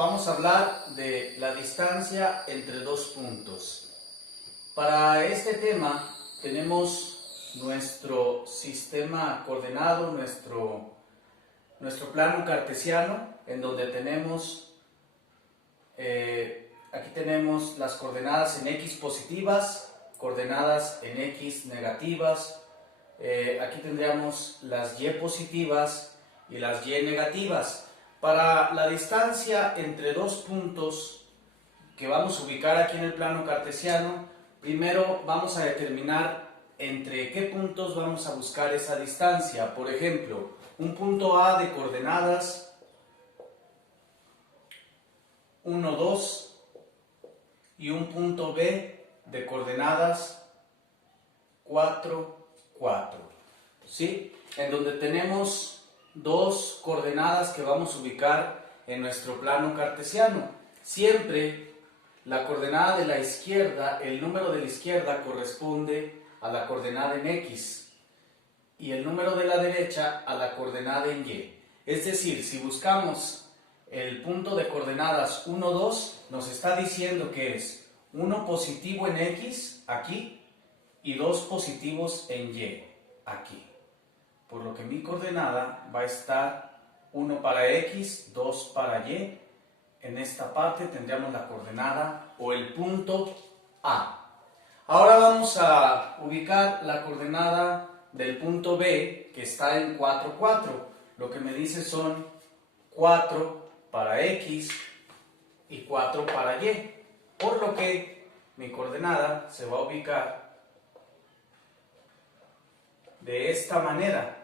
vamos a hablar de la distancia entre dos puntos. Para este tema tenemos nuestro sistema coordenado, nuestro plano cartesiano, en donde tenemos, aquí tenemos las coordenadas en X positivas, coordenadas en X negativas, aquí tendríamos las Y positivas y las Y negativas. Para la distancia entre dos puntos que vamos a ubicar aquí en el plano cartesiano, primero vamos a determinar entre qué puntos vamos a buscar esa distancia. Por ejemplo, un punto A de coordenadas 1, 2 y un punto B de coordenadas 4, 4. ¿Sí? En donde tenemos dos coordenadas que vamos a ubicar en nuestro plano cartesiano. Siempre la coordenada de la izquierda, el número de la izquierda corresponde a la coordenada en X y el número de la derecha a la coordenada en Y. Es decir, si buscamos el punto de coordenadas 1, 2, nos está diciendo que es 1 positivo en X, aquí, y 2 positivos en Y, aquí. Por lo que mi coordenada va a estar 1 para X, 2 para Y. En esta parte tendríamos la coordenada o el punto A. Ahora vamos a ubicar la coordenada del punto B, que está en 4, 4. Lo que me dice son 4 para X y 4 para Y. Por lo que mi coordenada se va a ubicar de esta manera.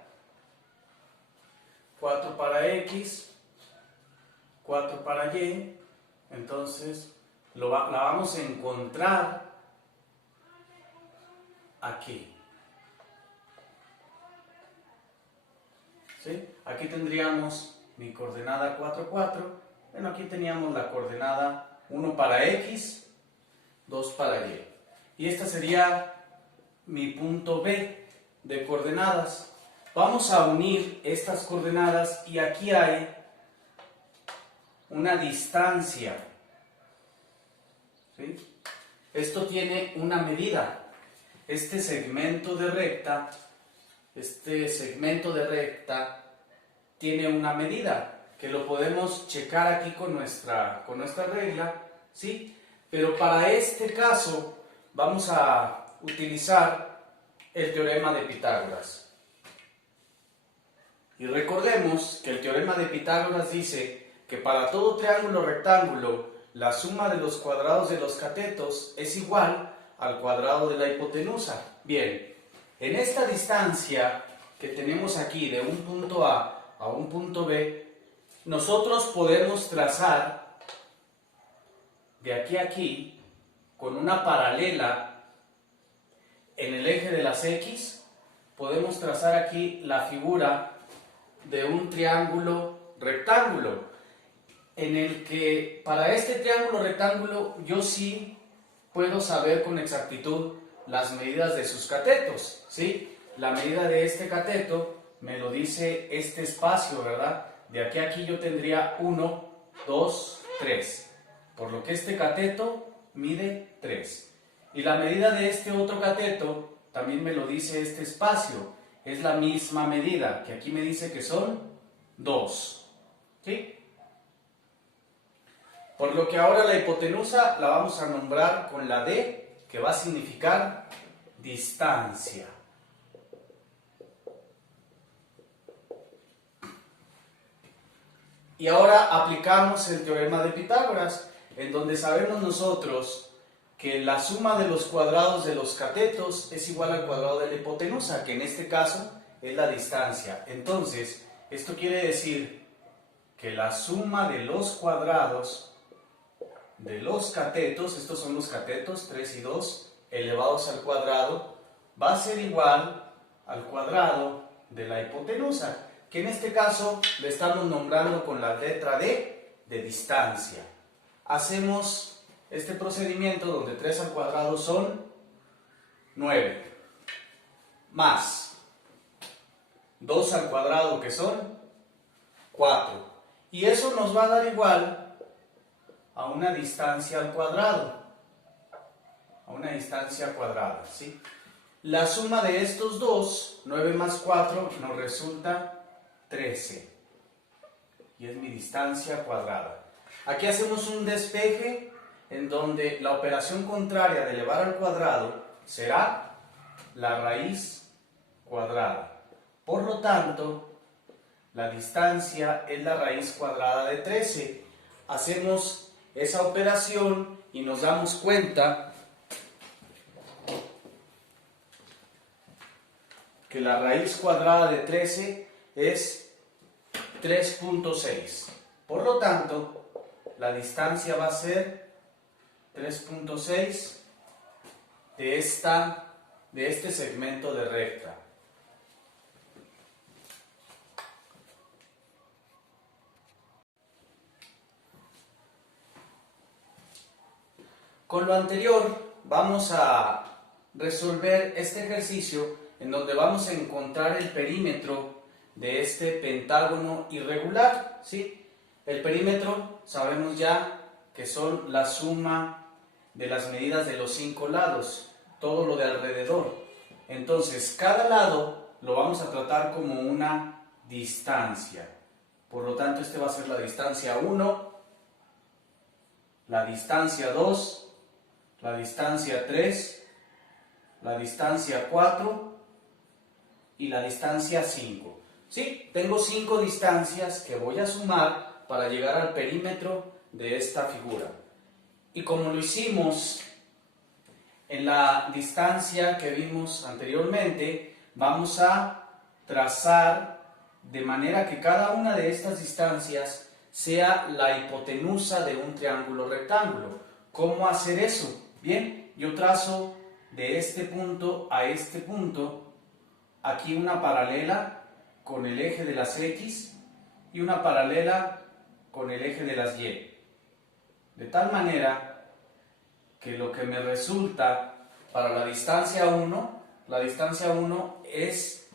4 para X, 4 para Y, entonces la vamos a encontrar aquí. ¿Sí? Aquí tendríamos mi coordenada 4, 4. Bueno, aquí teníamos la coordenada 1 para X, 2 para Y. Y esta sería mi punto B de coordenadas. Vamos a unir estas coordenadas y aquí hay una distancia. ¿Sí? Esto tiene una medida. Este segmento de recta tiene una medida que lo podemos checar aquí con nuestra regla, ¿sí? Pero para este caso vamos a utilizar el teorema de Pitágoras. Y recordemos que el teorema de Pitágoras dice que para todo triángulo rectángulo la suma de los cuadrados de los catetos es igual al cuadrado de la hipotenusa. Bien, en esta distancia que tenemos aquí de un punto A a un punto B, nosotros podemos trazar de aquí a aquí con una paralela en el eje de las X, podemos trazar aquí la figura de un triángulo rectángulo, en el que para este triángulo rectángulo yo sí puedo saber con exactitud las medidas de sus catetos, ¿sí? La medida de este cateto me lo dice este espacio, ¿verdad? De aquí a aquí yo tendría 1, 2, 3, por lo que este cateto mide 3. Y la medida de este otro cateto también me lo dice este espacio. Es la misma medida, que aquí me dice que son 2. ¿Sí? Por lo que ahora la hipotenusa la vamos a nombrar con la D, que va a significar distancia. Y ahora aplicamos el teorema de Pitágoras, en donde sabemos nosotros que la suma de los cuadrados de los catetos es igual al cuadrado de la hipotenusa, que en este caso es la distancia. Entonces, esto quiere decir que la suma de los cuadrados de los catetos, estos son los catetos, 3 y 2, elevados al cuadrado, va a ser igual al cuadrado de la hipotenusa, que en este caso le estamos nombrando con la letra D de distancia. Hacemos este procedimiento donde 3 al cuadrado son 9, más 2 al cuadrado que son 4. Y eso nos va a dar igual a una distancia al cuadrado. A una distancia cuadrada, ¿sí? La suma de estos dos, 9 más 4, nos resulta 13. Y es mi distancia cuadrada. Aquí hacemos un despeje en donde la operación contraria de elevar al cuadrado será la raíz cuadrada. Por lo tanto, la distancia es la raíz cuadrada de 13. Hacemos esa operación y nos damos cuenta que la raíz cuadrada de 13 es 3.6. Por lo tanto, la distancia va a ser 3.6 de este segmento de recta. Con lo anterior, vamos a resolver este ejercicio en donde vamos a encontrar el perímetro de este pentágono irregular, ¿sí? El perímetro sabemos ya que son la suma de las medidas de los 5 lados, todo lo de alrededor. Entonces, cada lado lo vamos a tratar como una distancia. Por lo tanto, este va a ser la distancia 1, la distancia 2, la distancia 3, la distancia 4 y la distancia 5. ¿Sí? Tengo 5 distancias que voy a sumar para llegar al perímetro de esta figura. Y como lo hicimos en la distancia que vimos anteriormente, vamos a trazar de manera que cada una de estas distancias sea la hipotenusa de un triángulo rectángulo. ¿Cómo hacer eso? Bien, yo trazo de este punto a este punto, aquí una paralela con el eje de las X y una paralela con el eje de las Y. De tal manera que lo que me resulta para la distancia 1 es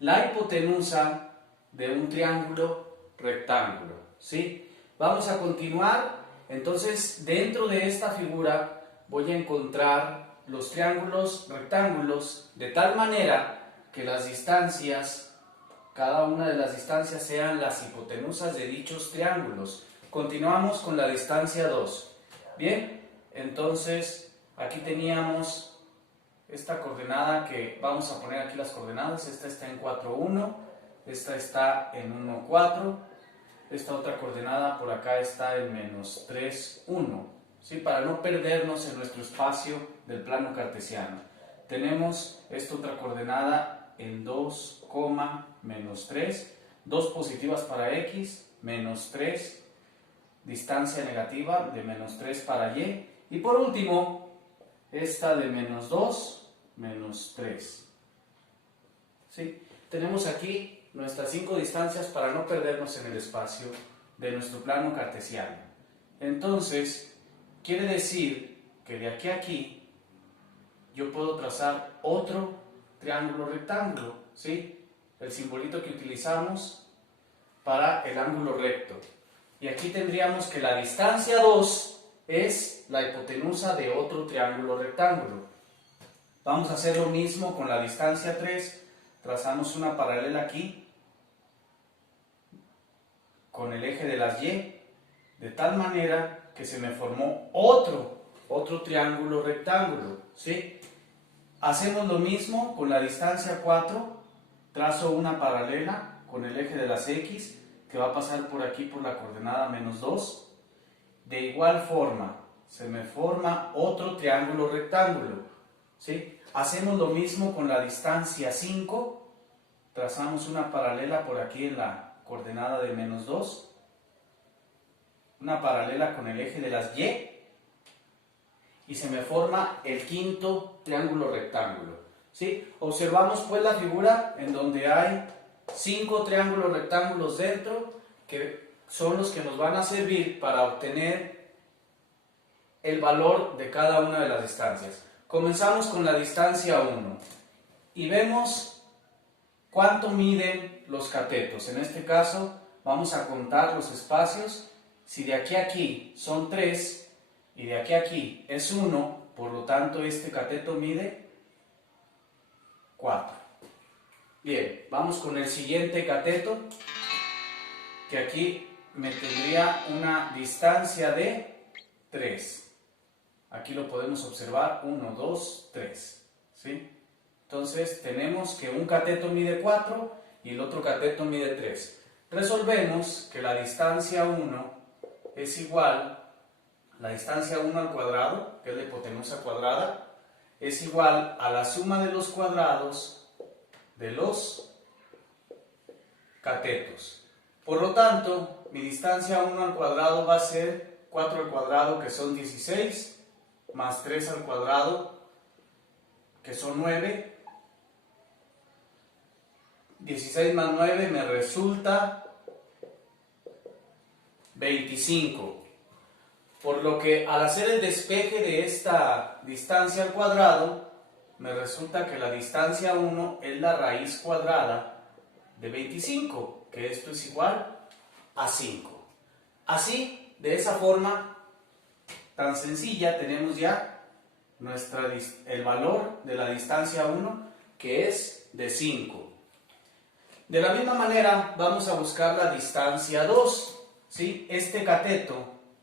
la hipotenusa de un triángulo rectángulo, ¿sí? Vamos a continuar. Entonces, dentro de esta figura voy a encontrar los triángulos rectángulos de tal manera que las distancias, cada una de las distancias sean las hipotenusas de dichos triángulos. Continuamos con la distancia 2. Bien, entonces aquí teníamos esta coordenada que vamos a poner aquí las coordenadas. Esta está en 4, 1, esta está en 1, 4, esta otra coordenada por acá está en menos 3, 1. ¿Sí? Para no perdernos en nuestro espacio del plano cartesiano. Tenemos esta otra coordenada en 2, menos 3, 2 positivas para X, menos 3, distancia negativa de menos 3 para Y, y por último, esta de menos 2, menos 3. ¿Sí? Tenemos aquí nuestras 5 distancias para no perdernos en el espacio de nuestro plano cartesiano. Entonces, quiere decir que de aquí a aquí yo puedo trazar otro triángulo rectángulo, ¿sí? El simbolito que utilizamos para el ángulo recto. Y aquí tendríamos que la distancia 2 es la hipotenusa de otro triángulo rectángulo. Vamos a hacer lo mismo con la distancia 3. Trazamos una paralela aquí con el eje de las Y, de tal manera que se me formó otro triángulo rectángulo, ¿sí? Hacemos lo mismo con la distancia 4, trazo una paralela con el eje de las X, que va a pasar por aquí por la coordenada menos 2. De igual forma, se me forma otro triángulo rectángulo, ¿sí? Hacemos lo mismo con la distancia 5, trazamos una paralela por aquí en la coordenada de menos 2, una paralela con el eje de las Y, y se me forma el quinto triángulo rectángulo, ¿sí? Observamos pues la figura en donde hay 5 triángulos rectángulos dentro, que son los que nos van a servir para obtener el valor de cada una de las distancias. Comenzamos con la distancia 1 y vemos cuánto miden los catetos. En este caso vamos a contar los espacios. si de aquí a aquí son 3 y de aquí a aquí es 1, por lo tanto este cateto mide 4. Bien, vamos con el siguiente cateto, que aquí me tendría una distancia de 3. Aquí lo podemos observar, 1, 2, 3. ¿Sí? Entonces tenemos que un cateto mide 4 y el otro cateto mide 3. Resolvemos que la distancia 1 es igual, la distancia 1 al cuadrado, que es la hipotenusa cuadrada, es igual a la suma de los cuadrados de los catetos. Por lo tanto, mi distancia 1 al cuadrado va a ser 4 al cuadrado, que son 16, más 3 al cuadrado, que son 9. 16 más 9 me resulta 25. Por lo que al hacer el despeje de esta distancia al cuadrado, me resulta que la distancia 1 es la raíz cuadrada de 25, que esto es igual a 5. Así, de esa forma tan sencilla, tenemos ya el valor de la distancia 1, que es de 5. De la misma manera, vamos a buscar la distancia 2. ¿Sí? Este cateto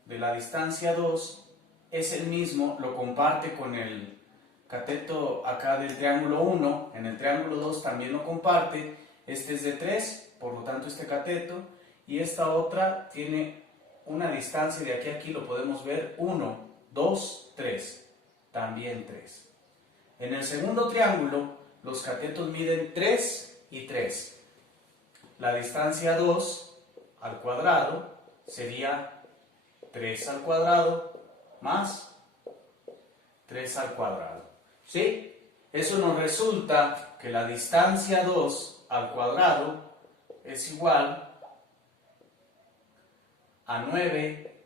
de la distancia 2 es el mismo, lo comparte con el cateto acá del triángulo 1, en el triángulo 2 también lo comparte. Este es de 3, por lo tanto este cateto, y esta otra tiene una distancia de aquí a aquí, lo podemos ver, 1, 2, 3, también 3. En el segundo triángulo, los catetos miden 3 y 3. La distancia 2 al cuadrado sería 3 al cuadrado más 3 al cuadrado. ¿Sí? Eso nos resulta que la distancia 2 al cuadrado es igual a 9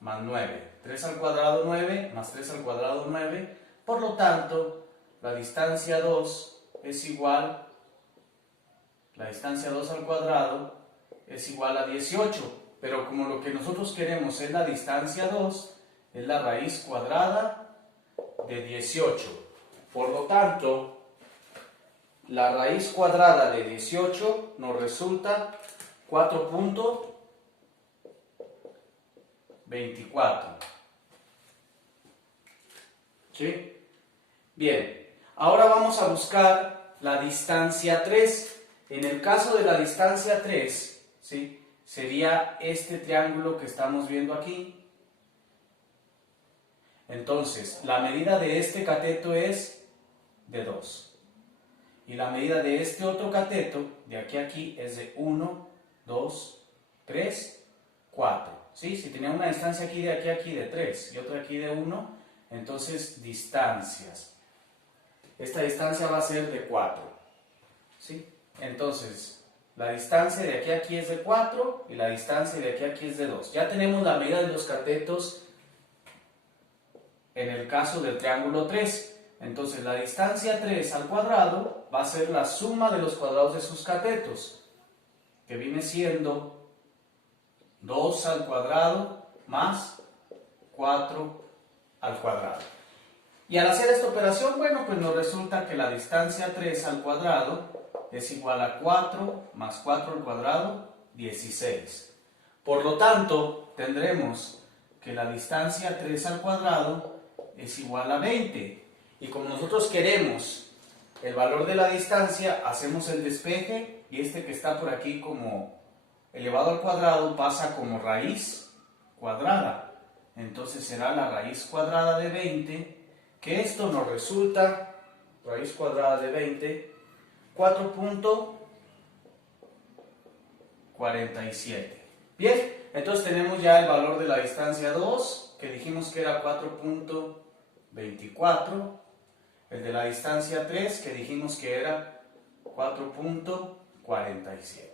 más 9. 3 al cuadrado 9 más 3 al cuadrado 9. Por lo tanto, la distancia 2 es igual, la distancia 2 al cuadrado es igual a 18. Pero como lo que nosotros queremos es la distancia 2, es la raíz cuadrada de 18. Por lo tanto, la raíz cuadrada de 18 nos resulta 4.24. ¿Sí? Bien, ahora vamos a buscar la distancia 3. En el caso de la distancia 3, ¿sí?, sería este triángulo que estamos viendo aquí. Entonces, la medida de este cateto es de 2. Y la medida de este otro cateto, de aquí a aquí, es de 1, 2, 3, 4. ¿Sí? Si tenía una distancia aquí de aquí a aquí de 3 y otra aquí de 1, entonces distancias. Esta distancia va a ser de 4. ¿Sí? Entonces, la distancia de aquí a aquí es de 4 y la distancia de aquí a aquí es de 2. Ya tenemos la medida de los catetos en el caso del triángulo 3. Entonces la distancia 3 al cuadrado va a ser la suma de los cuadrados de sus catetos, que viene siendo 2 al cuadrado más 4 al cuadrado. Y al hacer esta operación, bueno, pues nos resulta que la distancia 3 al cuadrado es igual a 4 más 4 al cuadrado, 16. Por lo tanto, tendremos que la distancia 3 al cuadrado es igual a 20. Y como nosotros queremos el valor de la distancia, hacemos el despeje y este que está por aquí como elevado al cuadrado pasa como raíz cuadrada. Entonces será la raíz cuadrada de 20, que esto nos resulta, raíz cuadrada de 20, 4.47. Bien, entonces tenemos ya el valor de la distancia 2, que dijimos que era 4.24. El de la distancia 3, que dijimos que era 4.47.